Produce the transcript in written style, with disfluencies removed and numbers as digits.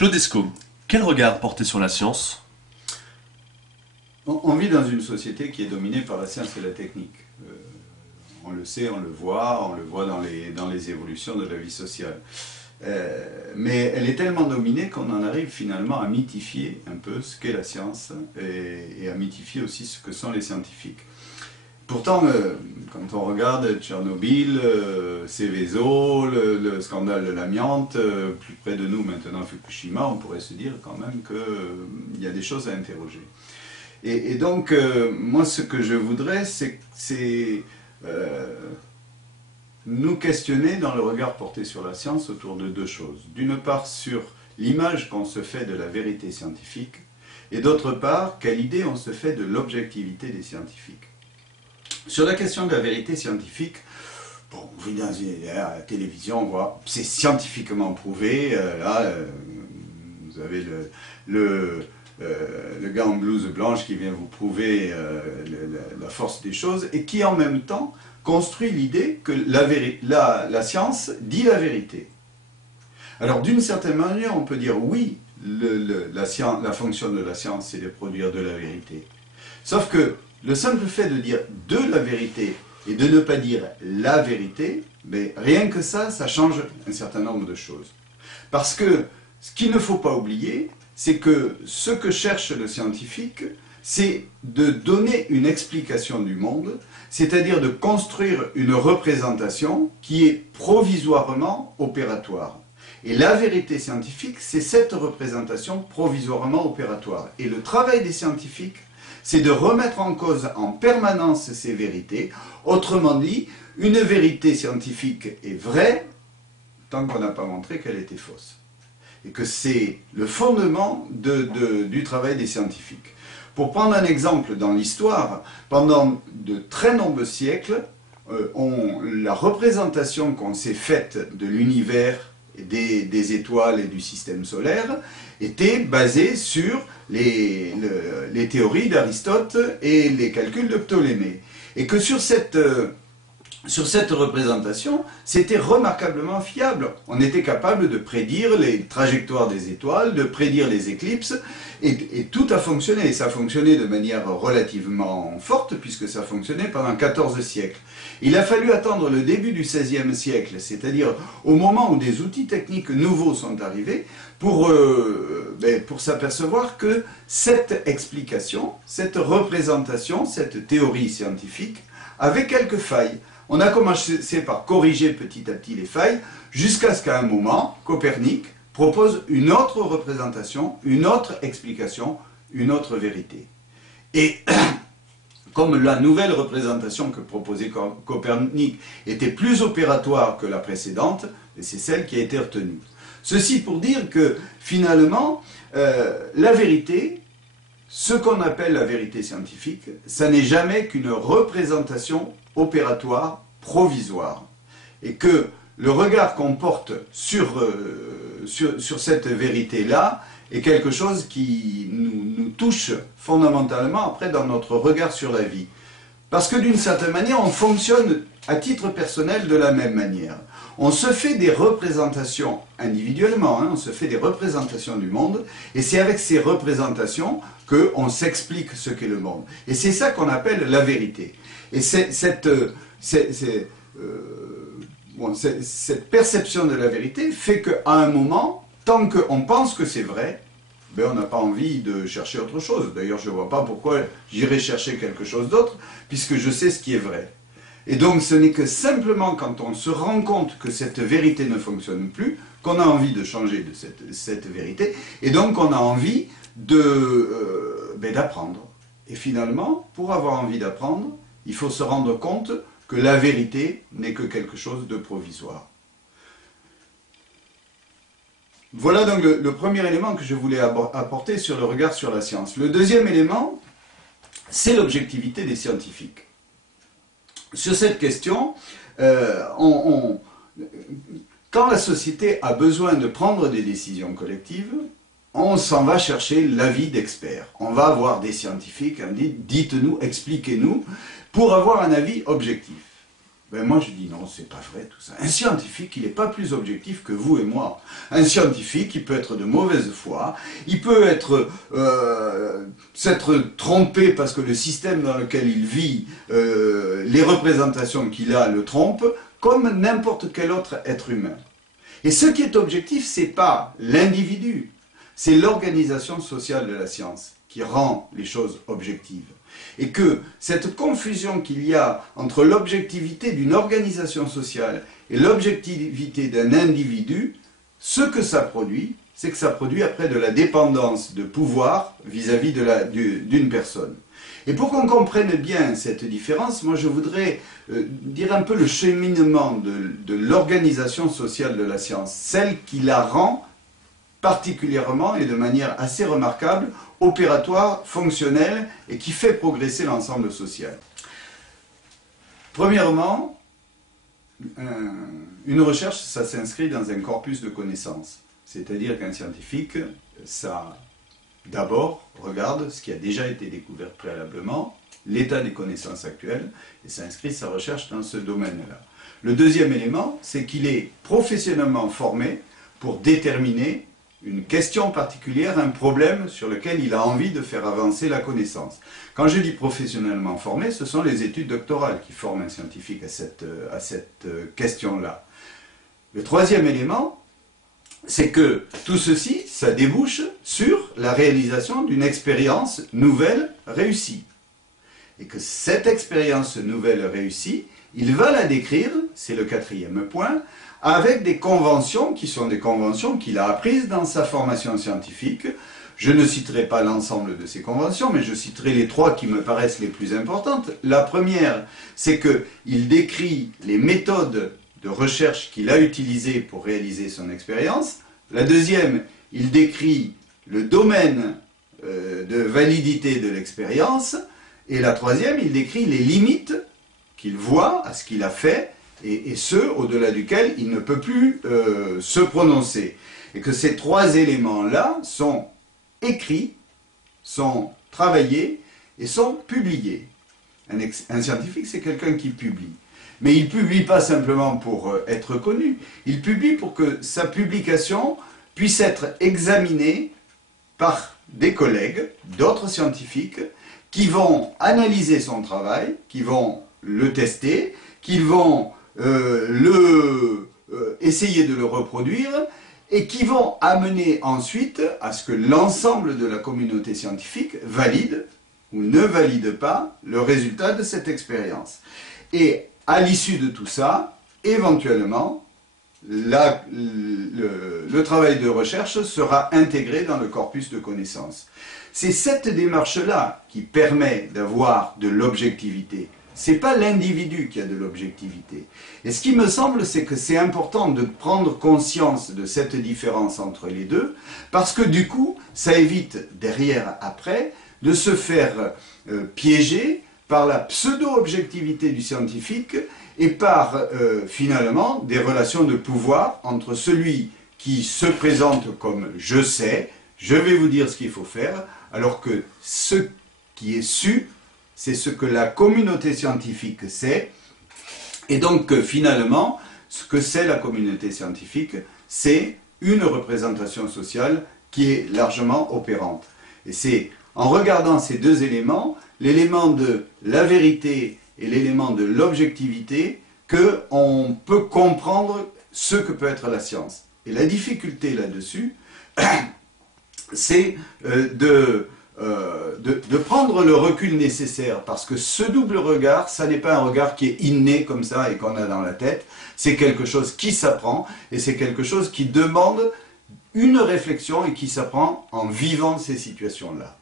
Claude Escaut, quel regard porter sur la science? On vit dans une société qui est dominée par la science et la technique. On le sait, on le voit dans les évolutions de la vie sociale. Mais elle est tellement dominée qu'on en arrive finalement à mythifier un peu ce qu'est la science et à mythifier aussi ce que sont les scientifiques. Pourtant, quand on regarde Tchernobyl, Seveso, le scandale de l'amiante, plus près de nous maintenant Fukushima, on pourrait se dire quand même qu'il y a des choses à interroger. Et donc, moi ce que je voudrais, c'est nous questionner dans le regard porté sur la science autour de deux choses. D'une part sur l'image qu'on se fait de la vérité scientifique, et d'autre part, quelle idée on se fait de l'objectivité des scientifiques. Sur la question de la vérité scientifique, bon, on vit dans à la télévision, on voit, c'est scientifiquement prouvé, vous avez le gars en blouse blanche qui vient vous prouver la force des choses, et qui en même temps construit l'idée que la science dit la vérité. Alors d'une certaine manière, on peut dire oui, la fonction de la science, c'est de produire de la vérité. Sauf que le simple fait de dire de la vérité et de ne pas dire la vérité, mais rien que ça change un certain nombre de choses. Parce que ce qu'il ne faut pas oublier, c'est que ce que cherche le scientifique, c'est de donner une explication du monde, c'est-à-dire de construire une représentation qui est provisoirement opératoire. Et la vérité scientifique, c'est cette représentation provisoirement opératoire. Et le travail des scientifiques, c'est de remettre en cause en permanence ces vérités. Autrement dit, une vérité scientifique est vraie tant qu'on n'a pas montré qu'elle était fausse. Et que c'est le fondement du travail des scientifiques. Pour prendre un exemple dans l'histoire, pendant de très nombreux siècles, la représentation qu'on s'est faite de l'univers, des étoiles et du système solaire était basée sur les théories d'Aristote et les calculs de Ptolémée. Et que sur cette représentation, c'était remarquablement fiable. On était capable de prédire les trajectoires des étoiles, de prédire les éclipses, et tout a fonctionné. Et ça a fonctionné de manière relativement forte, puisque ça fonctionnait pendant 14 siècles. Il a fallu attendre le début du XVIe siècle, c'est-à-dire au moment où des outils techniques nouveaux sont arrivés, pour s'apercevoir que cette explication, cette représentation, cette théorie scientifique avait quelques failles. On a commencé par corriger petit à petit les failles, jusqu'à ce qu'à un moment, Copernic propose une autre représentation, une autre explication, une autre vérité. Et comme la nouvelle représentation que proposait Copernic était plus opératoire que la précédente, c'est celle qui a été retenue. Ceci pour dire que finalement, la vérité, ce qu'on appelle la vérité scientifique, ça n'est jamais qu'une représentation opératoire provisoire. Et que le regard qu'on porte sur cette vérité-là est quelque chose qui nous touche fondamentalement après dans notre regard sur la vie. Parce que d'une certaine manière, on fonctionne à titre personnel de la même manière. On se fait des représentations individuellement, on se fait des représentations du monde, et c'est avec ces représentations qu'on s'explique ce qu'est le monde. Et c'est ça qu'on appelle la vérité. Et cette perception de la vérité fait qu'à un moment, tant qu'on pense que c'est vrai, on n'a pas envie de chercher autre chose. D'ailleurs, je ne vois pas pourquoi j'irais chercher quelque chose d'autre, puisque je sais ce qui est vrai. Et donc, ce n'est que simplement quand on se rend compte que cette vérité ne fonctionne plus, qu'on a envie de changer de cette vérité, et donc on a envie d'apprendre. Et finalement, pour avoir envie d'apprendre, il faut se rendre compte que la vérité n'est que quelque chose de provisoire. Voilà donc le premier élément que je voulais apporter sur le regard sur la science. Le deuxième élément, c'est l'objectivité des scientifiques. Sur cette question, quand la société a besoin de prendre des décisions collectives, on s'en va chercher l'avis d'experts. On va voir des scientifiques, on dit, dites-nous, expliquez-nous, pour avoir un avis objectif. Ben moi je dis non, c'est pas vrai tout ça. Un scientifique, il n'est pas plus objectif que vous et moi. Un scientifique, il peut être de mauvaise foi, il peut s'être trompé parce que le système dans lequel il vit, les représentations qu'il a le trompent, comme n'importe quel autre être humain. Et ce qui est objectif, c'est pas l'individu, c'est l'organisation sociale de la science qui rend les choses objectives. Et que cette confusion qu'il y a entre l'objectivité d'une organisation sociale et l'objectivité d'un individu, ce que ça produit, c'est que ça produit après de la dépendance de pouvoir vis-à-vis d'une personne. Et pour qu'on comprenne bien cette différence, moi je voudrais dire un peu le cheminement de l'organisation sociale de la science, celle qui la rend particulièrement et de manière assez remarquable, opératoire, fonctionnelle et qui fait progresser l'ensemble social. Premièrement, une recherche, ça s'inscrit dans un corpus de connaissances. C'est-à-dire qu'un scientifique, ça d'abord regarde ce qui a déjà été découvert préalablement, l'état des connaissances actuelles, et ça inscrit sa recherche dans ce domaine-là. Le deuxième élément, c'est qu'il est professionnellement formé pour déterminer une question particulière, un problème sur lequel il a envie de faire avancer la connaissance. Quand je dis professionnellement formé, ce sont les études doctorales qui forment un scientifique à cette question-là. Le troisième élément, c'est que tout ceci, ça débouche sur la réalisation d'une expérience nouvelle réussie. Et que cette expérience nouvelle réussie, il va la décrire, c'est le quatrième point, avec des conventions qui sont des conventions qu'il a apprises dans sa formation scientifique. Je ne citerai pas l'ensemble de ces conventions, mais je citerai les trois qui me paraissent les plus importantes. La première, c'est qu'il décrit les méthodes de recherche qu'il a utilisées pour réaliser son expérience. La deuxième, il décrit le domaine de validité de l'expérience. Et la troisième, il décrit les limites qu'il voit à ce qu'il a fait, et ceux au-delà duquel il ne peut plus se prononcer. Et que ces trois éléments-là sont écrits, sont travaillés et sont publiés. Un scientifique, c'est quelqu'un qui publie. Mais il ne publie pas simplement pour être connu, il publie pour que sa publication puisse être examinée par des collègues, d'autres scientifiques, qui vont analyser son travail, qui vont le tester, qui vont essayer de le reproduire et qui vont amener ensuite à ce que l'ensemble de la communauté scientifique valide ou ne valide pas le résultat de cette expérience. Et à l'issue de tout ça, éventuellement, le travail de recherche sera intégré dans le corpus de connaissances. C'est cette démarche-là qui permet d'avoir de l'objectivité. Ce n'est pas l'individu qui a de l'objectivité. Et ce qui me semble, c'est que c'est important de prendre conscience de cette différence entre les deux, parce que du coup, ça évite derrière, après, de se faire piéger par la pseudo-objectivité du scientifique et par, finalement, des relations de pouvoir entre celui qui se présente comme « je sais », je vais vous dire ce qu'il faut faire, alors que ce qui est su, c'est ce que la communauté scientifique sait, et donc finalement, ce que c'est la communauté scientifique, c'est une représentation sociale qui est largement opérante. Et c'est en regardant ces deux éléments, l'élément de la vérité et l'élément de l'objectivité, qu'on peut comprendre ce que peut être la science. Et la difficulté là-dessus, c'est de prendre le recul nécessaire, parce que ce double regard, ça n'est pas un regard qui est inné comme ça et qu'on a dans la tête, c'est quelque chose qui s'apprend, et c'est quelque chose qui demande une réflexion et qui s'apprend en vivant ces situations-là.